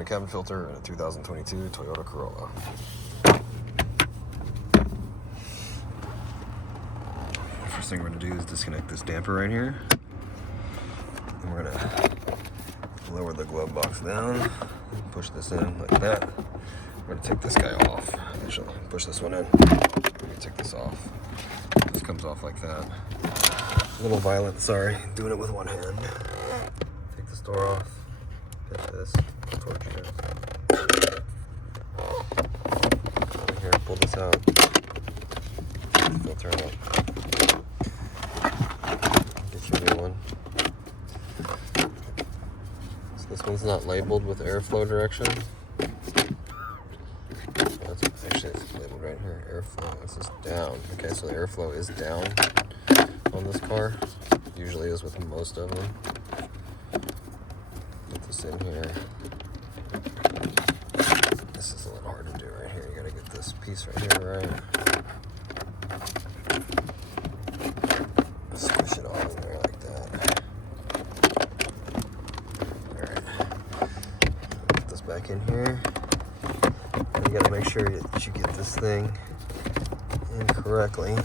A cabin filter and a 2022 Toyota Corolla. First thing we're going to do is disconnect this damper right here. And we're going to lower the glove box down, push this in like that. We're going to take this guy off. Actually, push this one in. We're going to take this off. This comes off like that. A little violent, sorry. Doing it with one hand. Take this door off. Get this towards you guys. Over here, pull this out. Filter it out. Get you a new one. So this one's not labeled with airflow direction. Actually, it's labeled right here. Airflow. This is down. Okay, so the airflow is down on this car. Usually is with most of them. Put this in here. This is a little hard to do right here. You gotta get this piece right here right. Squish it all in there like that. Alright. Put this back in here. And you gotta make sure that you get this thing in correctly.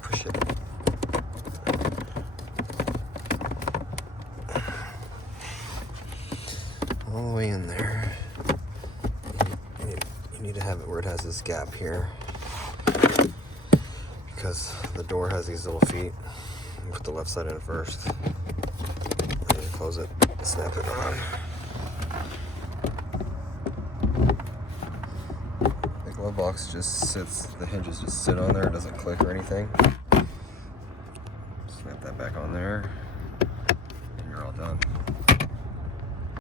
Push it. All the way in there. You need to have it where it has this gap here, because the door has these little feet. You put the left side in first, and then you close it, snap it on. The glove box just sits, the hinges just sit on there, it doesn't click or anything. Snap that back on there, and you're all done.